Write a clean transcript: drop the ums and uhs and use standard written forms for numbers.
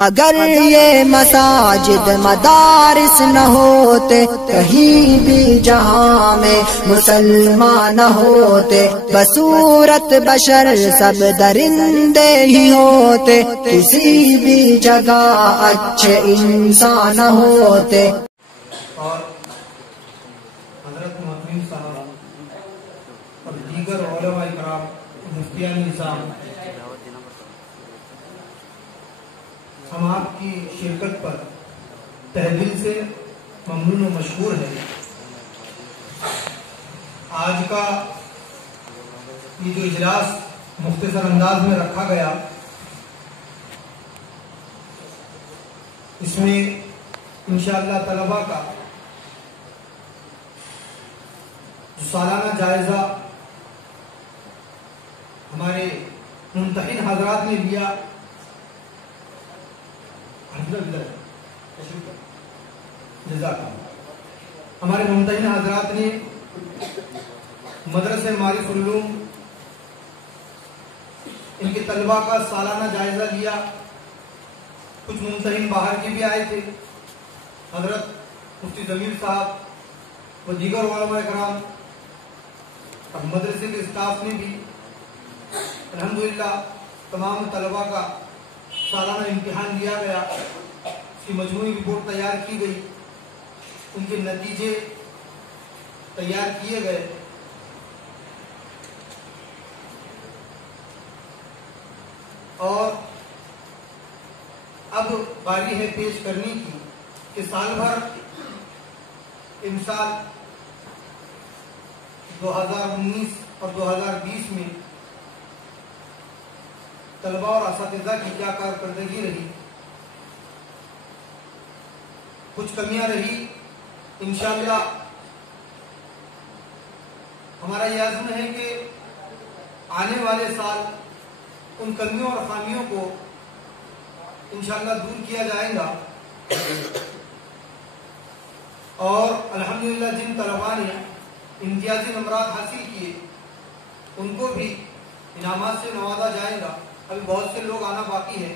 اگر یہ مساجد مدارس نہ ہوتے، کہیں بھی جہاں میں مسلمان نہ ہوتے، بصورت بشر سب درندے ہی ہوتے، کسی بھی جگہ اچھے انسان نہ ہوتے۔ اور حضرت محترم صاحب اور دیگر علماء کرام، مفتیان نظام، ہم آپ کی شرکت پر تہ دل سے ممنون و مشکور ہیں۔ آج کا یہ جو اجلاس مختصر انداز میں رکھا گیا، اس میں انشاءاللہ طلباء کا جو سالانہ جائزہ ہمارے ممتحن حضرات نے لیا، ہمارے ممتحن حضرات نے مدرسہ معارف العلوم ان کے طلباء کا سالانہ جائزہ لیا۔ کچھ ممتحن باہر کے بھی آئے تھے، حضرت مفتی ضمیر صاحب و دیگر علماء کرام اور مدرسے کے اسٹاف نے بھی الحمدللہ تمام طلباء کا سالانہ امتحان لیا گیا، اس کی مجموعی رپورٹ تیار کی گئی، ان کے نتیجے تیار کیے گئے۔ اور اب باری ہے پیش کرنے کی کہ سال بھر امسال 2019 اور 2020 میں طلباء اور اساتذہ کی کیا کارکردگی رہی، کچھ کمیاں رہی۔ انشاءاللہ ہمارا یہ عزم ہے کہ آنے والے سال ان کمیوں اور خامیوں کو انشاءاللہ دور کیا جائے گا، اور الحمدللہ جن طلباء نے امتیازی نمبرات حاصل کیے ان کو بھی انعامات سے نوازا جائے گا۔ ابھی بہت سے لوگ آنا باقی ہے۔